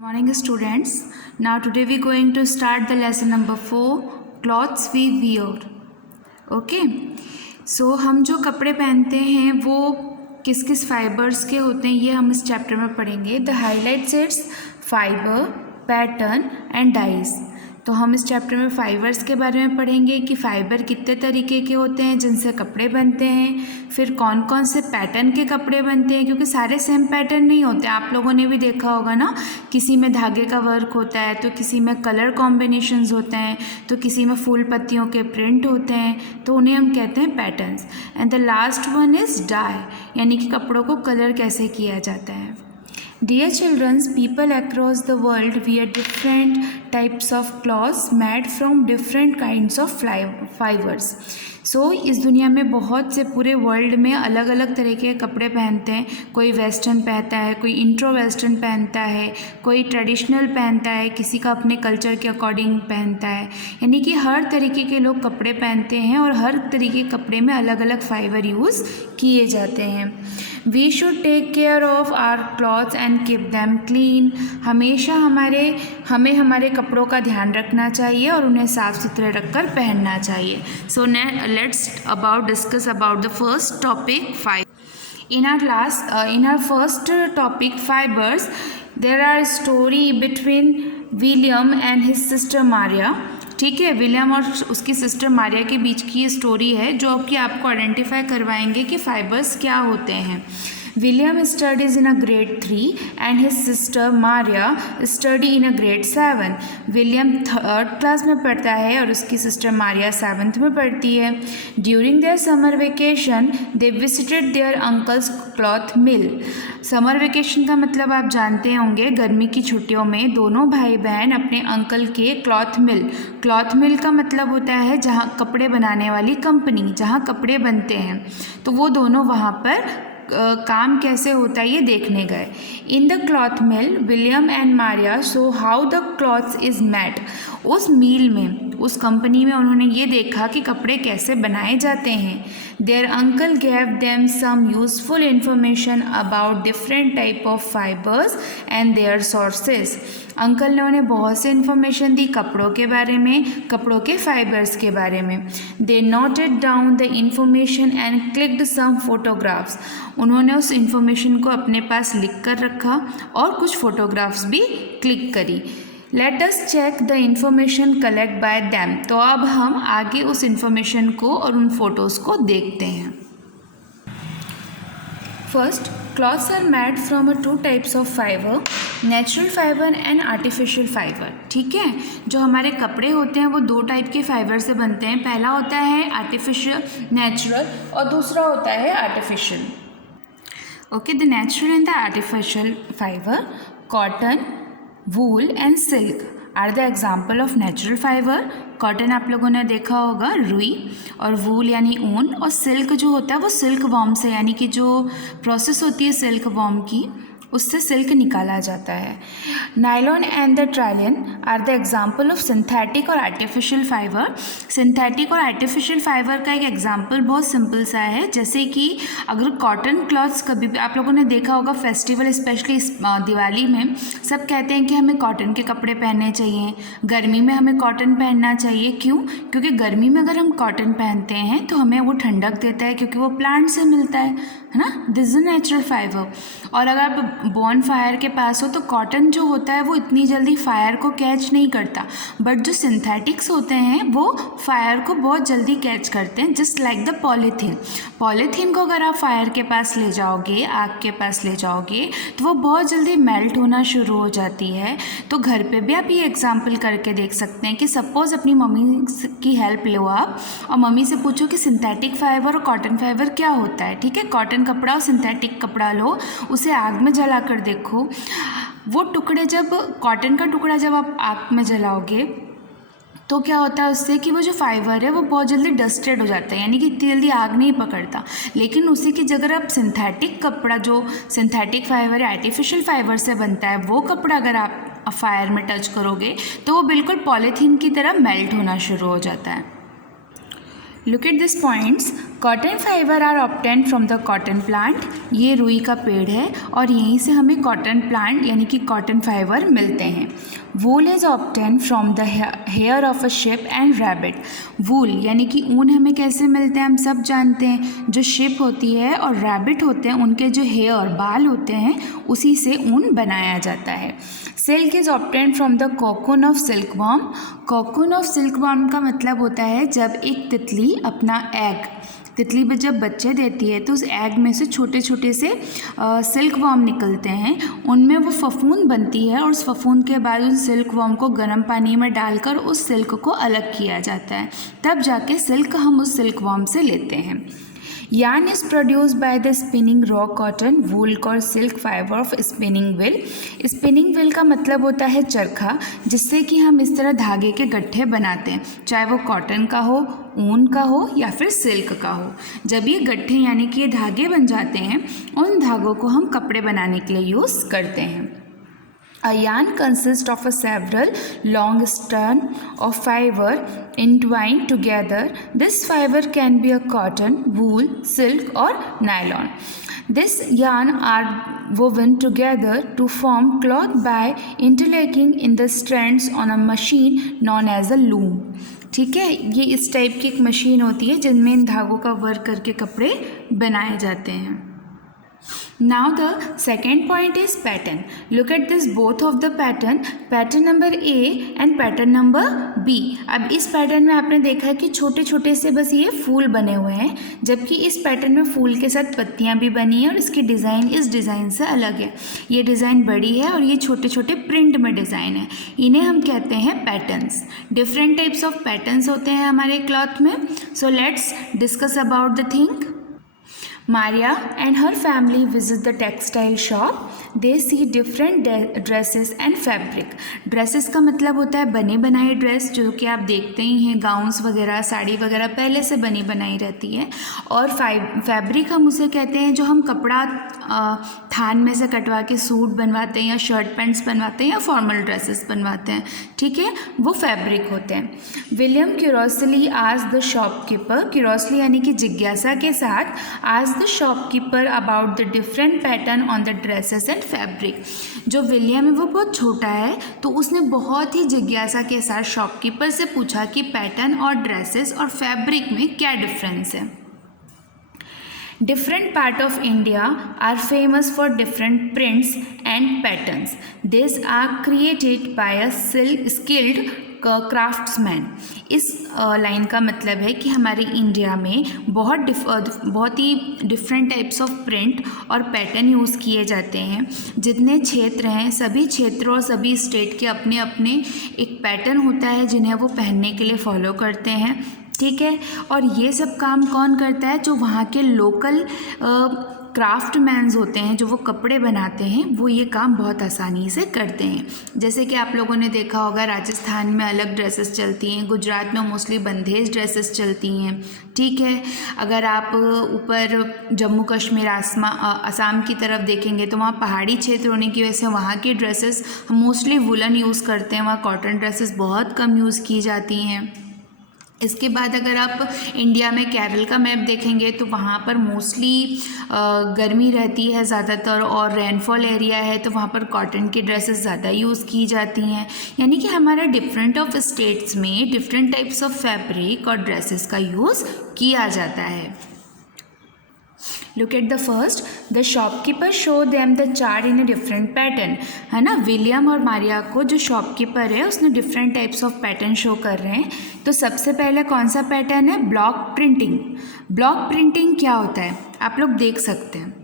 Morning students. Now today we going to start the lesson number 4, clothes we wear. Okay. So हम जो कपड़े पहनते हैं वो किस किस फाइबर्स के होते हैं ये हम इस चैप्टर में पढ़ेंगे. The highlights its fibre, pattern and dyes. तो हम इस चैप्टर में फाइबर्स के बारे में पढ़ेंगे कि फ़ाइबर कितने तरीके के होते हैं जिनसे कपड़े बनते हैं, फिर कौन कौन से पैटर्न के कपड़े बनते हैं, क्योंकि सारे सेम पैटर्न नहीं होते. आप लोगों ने भी देखा होगा ना, किसी में धागे का वर्क होता है, तो किसी में कलर कॉम्बिनेशंस होते हैं, तो किसी में फूल पत्तियों के प्रिंट होते हैं, तो उन्हें हम कहते हैं patterns. And the last one is dye, यानी कि कपड़ों को कलर कैसे किया जाता है. Dear children, people across the world wear different types of clothes made from different kinds of fibers. So इस दुनिया में बहुत से पूरे वर्ल्ड में अलग अलग तरह के कपड़े पहनते हैं. कोई वेस्टर्न पहनता है, कोई इंट्रो वेस्टर्न पहनता है, कोई ट्रेडिशनल पहनता है, किसी का अपने कल्चर के अकॉर्डिंग पहनता है. यानी कि हर तरीके के लोग कपड़े पहनते हैं और हर तरीके के कपड़े में अलग अलग फाइबर यूज़ किए जाते हैं. We should take care of our clothes and keep them clean. हमेशा हमें हमारे कपड़ों का ध्यान रखना चाहिए और उन्हें साफ़ सुथरे रखकर पहनना चाहिए. सो let's discuss about the first topic, fiber. In our first topic, fibers, there are a story between William and his sister Maria. ठीक है, विलियम और उसकी सिस्टर मारिया के बीच की ये स्टोरी है जो कि आपको आइडेंटिफाई करवाएंगे कि फाइबर्स क्या होते हैं. William studies in a grade 3 and his sister Maria study in a grade 7. William 3rd class में पढ़ता है और उसकी सिस्टर मारिया 7th में पढ़ती है. During their summer vacation, they visited their uncle's cloth mill. Summer vacation का मतलब आप जानते होंगे, गर्मी की छुट्टियों में दोनों भाई बहन अपने अंकल के क्लॉथ मिल का मतलब होता है जहाँ कपड़े बनाने वाली कंपनी, जहाँ कपड़े बनते हैं. तो वो दोनों वहाँ पर काम कैसे होता है ये देखने गए. In the cloth mill William and Maria so how the clothes is made. उस मिल में, उस कंपनी में उन्होंने ये देखा कि कपड़े कैसे बनाए जाते हैं. Their uncle gave them some useful information about different type of fibres and their sources. Uncle ने उन्हें बहुत से इन्फॉर्मेशन दी कपड़ों के बारे में, कपड़ों के फाइबर्स के बारे में. They noted down the information and clicked some photographs. उन्होंने उस इंफॉर्मेशन को अपने पास लिख कर रखा और कुछ फोटोग्राफ्स भी क्लिक करी. Let us check the information collect by them. तो अब हम आगे उस इंफॉर्मेशन को और उन फोटोज़ को देखते हैं. First, clothes are made from 2 types of fibre, natural fibre and artificial fibre. ठीक है, जो हमारे कपड़े होते हैं वो 2 टाइप के फाइबर से बनते हैं. पहला होता है आर्टिफिशियल, नेचुरल, और दूसरा होता है artificial. Okay, the natural and the artificial fibre, cotton, wool and silk are the example of natural fibre. Cotton आप लोगों ने देखा होगा, रुई, और वूल यानी ऊन, और सिल्क जो होता है वो सिल्क वॉर्म से, यानी कि जो प्रोसेस होती है सिल्क वॉर्म की, उससे सिल्क निकाला जाता है. Nylon and the terylene are the example of synthetic और आर्टिफिशियल फाइबर. सिंथेटिक और आर्टिफिशियल फाइबर का एक एग्जाम्पल बहुत सिंपल सा है. जैसे कि अगर कॉटन क्लॉथ्स, कभी भी आप लोगों ने देखा होगा फेस्टिवल, स्पेशली दिवाली में सब कहते हैं कि हमें कॉटन के कपड़े पहनने चाहिए, गर्मी में हमें कॉटन पहनना चाहिए. क्यों? क्योंकि गर्मी में अगर हम कॉटन पहनते हैं तो हमें वो ठंडक देता है, क्योंकि वो प्लांट से मिलता है ना. This is natural fibre. और अगर आप बॉन फायर के पास हो तो कॉटन जो होता है वो इतनी जल्दी फायर को कैच नहीं करता, बट जो सिंथेटिक्स होते हैं वो फायर को बहुत जल्दी कैच करते हैं. जस्ट लाइक द पॉलीथीन को अगर आप फायर के पास ले जाओगे, आग के पास ले जाओगे, तो वो बहुत जल्दी मेल्ट होना शुरू हो जाती है. तो घर पे भी आप ये एग्जाम्पल करके देख सकते हैं कि सपोज़ अपनी मम्मी की हेल्प लो आप और मम्मी से पूछो कि सिंथेटिक फाइबर और कॉटन फाइबर क्या होता है. ठीक है, कॉटन कपड़ा और सिंथेटिक कपड़ा लो, उसे आग में जला कर देखो. वो टुकड़े, जब कॉटन का टुकड़ा जब आप आग में जलाओगे तो क्या होता है उससे कि वो जो फाइबर है वो बहुत जल्दी डस्टेड हो जाता है, यानी कि इतनी जल्दी आग नहीं पकड़ता. लेकिन उसी की जगह आप सिंथेटिक कपड़ा, जो सिंथेटिक फाइबर है आर्टिफिशियल फाइबर से बनता है, वो कपड़ा अगर आप फायर में टच करोगे तो वो बिल्कुल पॉलीथीन की तरह मेल्ट होना शुरू हो जाता है. Look at these points. Cotton fibre are obtain from the cotton plant. ये रुई का पेड़ है और यहीं से हमें कॉटन प्लांट यानी कि कॉटन फाइबर मिलते हैं। Wool is obtain from the hair of a sheep and rabbit. Wool यानी कि ऊन हमें कैसे मिलते हैं हम सब जानते हैं, जो शिप होती है और रैबिट होते हैं उनके जो हेयर बाल होते हैं उसी से ऊन बनाया जाता है। Silk is obtain from the cocoon of silkworm. Cocoon of silkworm का मतलब होता है जब एक तितली अपना तितली जब बच्चे देती है तो उस एग में से छोटे छोटे से सिल्क वर्म निकलते हैं, उनमें वो फफूंद बनती है और उस फफूंद के बाद उन सिल्क वर्म को गर्म पानी में डालकर उस सिल्क को अलग किया जाता है, तब जाके सिल्क हम उस सिल्क वर्म से लेते हैं। Yarn is produced by the spinning raw cotton, wool or silk fiber of spinning wheel. Spinning wheel का मतलब होता है चरखा, जिससे कि हम इस तरह धागे के गट्ठे बनाते हैं, चाहे वो कॉटन का हो, ऊन का हो या फिर सिल्क का हो। जब ये गट्ठे यानी कि ये धागे बन जाते हैं, उन धागों को हम कपड़े बनाने के लिए यूज़ करते हैं। A yarn consists of a several long strands of fiber entwined together. This fiber can be a cotton, wool, silk or nylon. This yarn are woven together to form cloth by interlocking in the strands on a machine known as a loom. ठीक है, ये इस type की एक machine होती है जिनमें इन धागों का वर्क करके कपड़े बनाए जाते हैं। Now the second point is pattern. Look at this both of the pattern number A and pattern number B. अब इस पैटर्न में आपने देखा है कि छोटे छोटे से बस ये फूल बने हुए हैं, जबकि इस पैटर्न में फूल के साथ पत्तियां भी बनी हैं और इसकी डिज़ाइन इस डिज़ाइन से अलग है। ये डिज़ाइन बड़ी है और ये छोटे छोटे प्रिंट में डिज़ाइन है, इन्हें हम कहते हैं patterns. Different types of patterns होते हैं हमारे क्लॉथ में। So let's discuss about the thing. Maria and her family visit the textile shop. They see different dresses and fabric. Dresses का मतलब होता है बने बनाए ड्रेस, जो कि आप देखते ही हैं गाउन्स वगैरह, साड़ी वगैरह पहले से बनी बनाई रहती है। और फैब्रिक हम उसे कहते हैं जो हम कपड़ा थान में से कटवा के सूट बनवाते हैं या शर्ट पैंट्स बनवाते हैं या फॉर्मल ड्रेसेस बनवाते हैं, ठीक है, वो फैब्रिक होते हैं। विलियम क्यूरोसली आस्क्ड द शॉपकीपर, क्यूरोसली यानी कि जिज्ञासा के साथ, asked the shopkeeper about the different pattern on the dresses and fabric. जो विलियम है वो बहुत छोटा है, तो उसने बहुत ही जिज्ञासा के साथ शॉपकीपर से पूछा कि पैटर्न और ड्रेसेस और फैब्रिक में क्या डिफरेंस है। Different part of India are famous for different prints and patterns. These are created by a skilled craftsman. इस लाइन का मतलब है कि हमारे इंडिया में बहुत ही डिफरेंट टाइप्स ऑफ प्रिंट और पैटर्न यूज़ किए जाते हैं। जितने क्षेत्र हैं सभी क्षेत्रों और सभी स्टेट के अपने अपने एक पैटर्न होता है जिन्हें वो पहनने के लिए फॉलो करते हैं, ठीक है। और ये सब काम कौन करता है? जो वहाँ के लोकल क्राफ्टमैन्स होते हैं, जो वो कपड़े बनाते हैं, वो ये काम बहुत आसानी से करते हैं। जैसे कि आप लोगों ने देखा होगा राजस्थान में अलग ड्रेसेस चलती हैं, गुजरात में मोस्टली बंधेज ड्रेसेस चलती हैं, ठीक है। अगर आप ऊपर जम्मू कश्मीर असम की तरफ देखेंगे तो वहाँ पहाड़ी क्षेत्र होने की वजह से वहाँ की ड्रेसेस हम मोस्टली वुलन यूज़ करते हैं, वहाँ कॉटन ड्रेसेस बहुत कम यूज़ की जाती हैं। इसके बाद अगर आप इंडिया में केरल का मैप देखेंगे तो वहाँ पर मोस्टली गर्मी रहती है ज़्यादातर और रेनफॉल एरिया है, तो वहाँ पर कॉटन की ड्रेसेस ज़्यादा यूज़ की जाती हैं। यानी कि हमारा डिफरेंट ऑफ स्टेट्स में डिफरेंट टाइप्स ऑफ फैब्रिक और ड्रेसेस का यूज़ किया जाता है। Look at the first. The shopkeeper show them the chart in a different pattern. है ना, विलियम और मारिया को जो शॉपकीपर है उसने different types of pattern show कर रहे हैं। तो सबसे पहले कौन सा पैटर्न है? Block printing. ब्लॉक प्रिंटिंग क्या होता है आप लोग देख सकते हैं,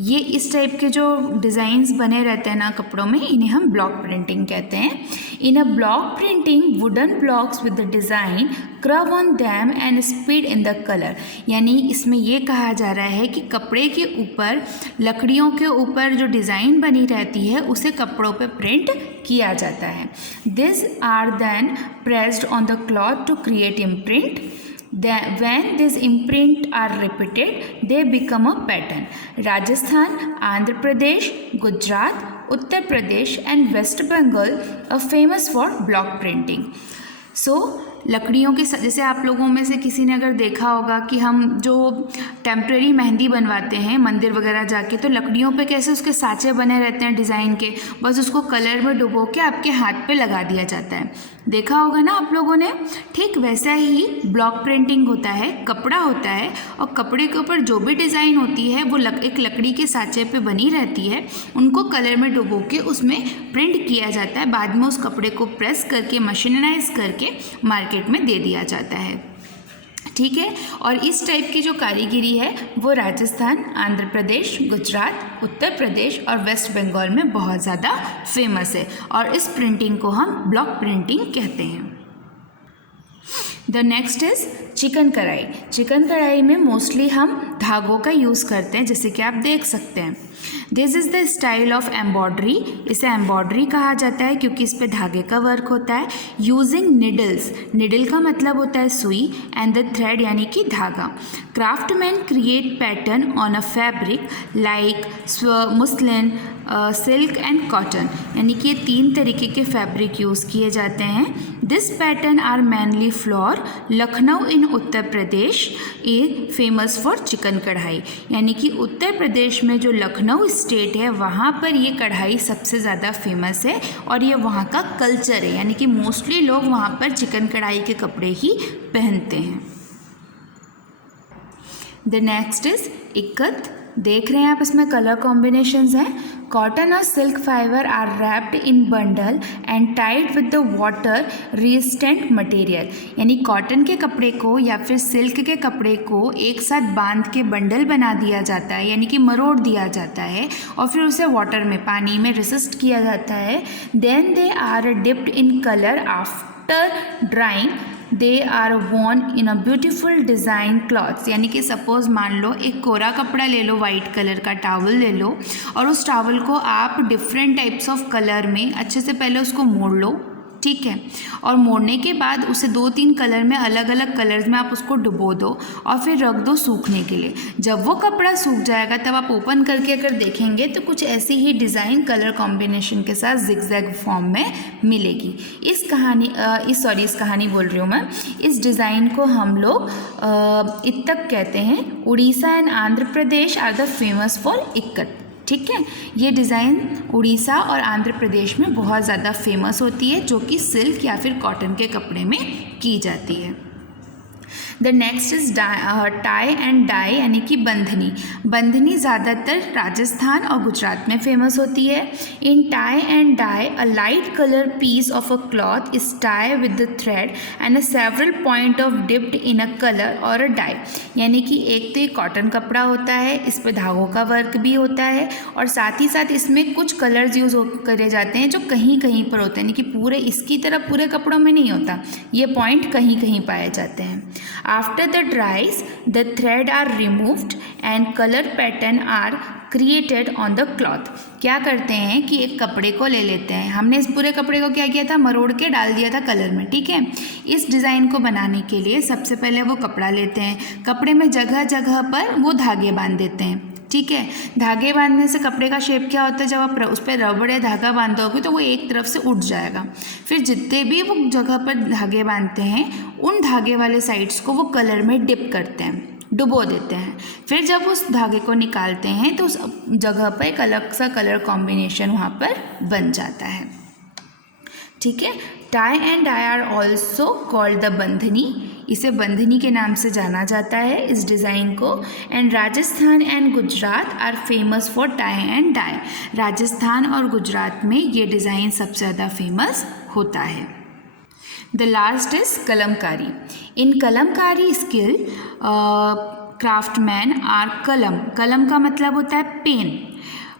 ये इस टाइप के जो डिज़ाइंस बने रहते हैं ना कपड़ों में, इन्हें हम ब्लॉक प्रिंटिंग कहते हैं। In a block printing wooden blocks with the design carved on them and speed in the colour. यानी इसमें ये कहा जा रहा है कि कपड़े के ऊपर, लकड़ियों के ऊपर जो डिज़ाइन बनी रहती है उसे कपड़ों पे प्रिंट किया जाता है। This are then pressed on the cloth to create imprint. When these imprint are repeated, they become a pattern. Rajasthan, Andhra Pradesh, Gujarat, Uttar Pradesh and West Bengal are famous for block printing. So लकड़ियों के जैसे आप लोगों में से किसी ने अगर देखा होगा कि हम जो टेम्प्रेरी मेहंदी बनवाते हैं मंदिर वगैरह जाके, तो लकड़ियों पे कैसे उसके साँचे बने रहते हैं डिज़ाइन के, बस उसको कलर में डुबो के आपके हाथ पे लगा दिया जाता है। देखा होगा ना आप लोगों ने। ठीक वैसा ही ब्लॉक प्रिंटिंग होता है, कपड़ा होता है और कपड़े के ऊपर जो भी डिज़ाइन होती है वो एक लकड़ी के साँचे पे बनी रहती है, उनको कलर में डुबो के उसमें प्रिंट किया जाता है। बाद में उस कपड़े को प्रेस करके मशीनराइज करके मार्केट में दे दिया जाता है। ठीक है, और इस टाइप की जो कारीगिरी है वो राजस्थान, आंध्र प्रदेश, गुजरात, उत्तर प्रदेश और वेस्ट बंगाल में बहुत ज़्यादा फेमस है और इस प्रिंटिंग को हम ब्लॉक प्रिंटिंग कहते हैं। द नेक्स्ट इज़ चिकन कढ़ाई। चिकन कढ़ाई में मोस्टली हम धागों का यूज़ करते हैं, जैसे कि आप देख सकते हैं। This is the style of embroidery. इसे एम्ब्रॉयडरी कहा जाता है क्योंकि इस पे धागे का वर्क होता है। यूजिंग निडल्स, निडल का मतलब होता है सुई, एंड द थ्रेड यानी कि धागा। Craftsman create pattern on a fabric like muslin, silk and cotton, यानी कि ये 3 तरीके के फैब्रिक यूज़ किए जाते हैं। This pattern are mainly floral. Lucknow in Uttar Pradesh is famous for chikan कढ़ाई, यानी कि उत्तर प्रदेश में जो लखनऊ स्टेट है वहाँ पर ये कढ़ाई सबसे ज़्यादा फेमस है और ये वहाँ का कल्चर है, यानी कि मोस्टली लोग वहाँ पर चिकन कढ़ाई के कपड़े ही पहनते हैं। The next is ikat. देख रहे हैं आप, इसमें कलर कॉम्बिनेशंस हैं। कॉटन और silk fibre are wrapped in bundle and tied with the water resistant material, यानी कॉटन के कपड़े को या फिर सिल्क के कपड़े को एक साथ बांध के बंडल बना दिया जाता है, यानी कि मरोड़ दिया जाता है और फिर उसे वाटर में, पानी में रेसिस्ट किया जाता है। Then they are dipped in colour after drying. They are worn in a beautiful design clothes, यानी कि सपोज़ मान लो एक कोरा कपड़ा ले लो, वाइट कलर का टावल ले लो और उस टावल को आप डिफरेंट टाइप्स ऑफ कलर में अच्छे से पहले उसको मोड़ लो, ठीक है, और मोड़ने के बाद उसे 2-3 कलर में, अलग अलग कलर्स में आप उसको डुबो दो और फिर रख दो सूखने के लिए। जब वो कपड़ा सूख जाएगा तब आप ओपन करके अगर देखेंगे तो कुछ ऐसी ही डिज़ाइन कलर कॉम्बिनेशन के साथ जिगजैग फॉर्म में मिलेगी। इस कहानी बोल रही हूँ मैं, इस डिज़ाइन को हम लोग इक्कत कहते हैं। Orissa and Andhra Pradesh are the famous for ikat. ठीक है, ये डिज़ाइन उड़ीसा और आंध्र प्रदेश में बहुत ज़्यादा फेमस होती है, जो कि सिल्क या फिर कॉटन के कपड़े में की जाती है। The next is tie and dye, यानी कि बंधनी। बंधनी ज़्यादातर राजस्थान और गुजरात में फेमस होती है। In tie and dye a light colour piece of a cloth is tie with the thread and a several point of dipped in a colour और a die, यानी कि एक तो ये कॉटन कपड़ा होता है, इस पर धागों का वर्क भी होता है और साथ ही साथ इसमें कुछ कलर्स यूज़ करे जाते हैं जो कहीं कहीं पर होते हैं, यानी कि पूरे इसकी तरह पूरे कपड़ों में नहीं होता, ये पॉइंट कहीं कहीं पाए जाते हैं। After the dries, the thread are removed and color pattern are created on the cloth. क्या करते हैं कि एक कपड़े को ले लेते हैं, हमने इस पूरे कपड़े को क्या किया था, मरोड़ के डाल दिया था कलर में, ठीक है। इस डिज़ाइन को बनाने के लिए सबसे पहले वो कपड़ा लेते हैं, कपड़े में जगह जगह पर वो धागे बांध देते हैं, ठीक है। धागे बांधने से कपड़े का शेप क्या होता है, जब आप उस पर रबड़ या धागा बांधोगे तो वो एक तरफ से उठ जाएगा। फिर जितने भी वो जगह पर धागे बांधते हैं उन धागे वाले साइड्स को वो कलर में डिप करते हैं, डुबो देते हैं। फिर जब उस धागे को निकालते हैं तो उस जगह पर एक अलग सा कलर कॉम्बिनेशन वहाँ पर बन जाता है, ठीक है। Tie and dye are also called the bandhani, इसे बंधनी के नाम से जाना जाता है इस डिज़ाइन को। And Rajasthan and Gujarat are famous for tie and dye, Rajasthan और गुजरात में ये डिज़ाइन सबसे ज़्यादा फेमस होता है। The last is Kalamkari. In Kalamkari skill craftsman are kalam, कलम का मतलब होता है pen,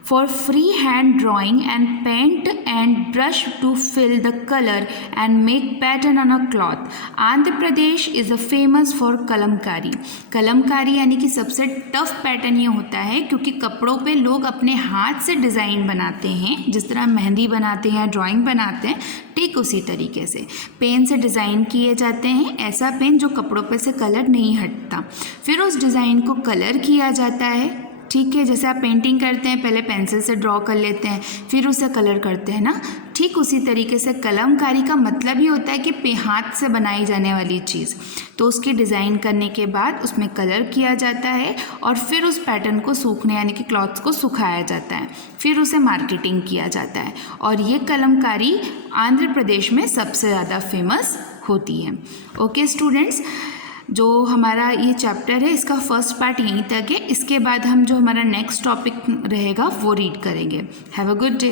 for free hand drawing and paint and brush to fill the color and make pattern on a cloth. Andhra Pradesh is a famous for Kalamkari. Kalamkari यानी कि सबसे tough pattern ये होता है क्योंकि कपड़ों पे लोग अपने हाथ से डिज़ाइन बनाते हैं, जिस तरह मेहंदी बनाते हैं, ड्राइंग बनाते हैं, ठीक उसी तरीके से पेन से डिज़ाइन किए जाते हैं। ऐसा पेन जो कपड़ों पे से कलर नहीं हटता, फिर उस डिज़ाइन को कलर किया जाता है, ठीक है, जैसे आप पेंटिंग करते हैं पहले पेंसिल से ड्रॉ कर लेते हैं, फिर उसे कलर करते हैं ना, ठीक उसी तरीके से कलमकारी का मतलब ही होता है कि हाथ से बनाई जाने वाली चीज़। तो उसकी डिज़ाइन करने के बाद उसमें कलर किया जाता है और फिर उस पैटर्न को सूखने यानी कि क्लॉथ्स को सुखाया जाता है, फिर उसे मार्केटिंग किया जाता है। और ये कलमकारी आंध्र प्रदेश में सबसे ज़्यादा फेमस होती है। ओके स्टूडेंट्स, जो हमारा ये चैप्टर है इसका फर्स्ट पार्ट यहीं तक है। इसके बाद हम जो हमारा नेक्स्ट टॉपिक रहेगा वो रीड करेंगे। Have a good day.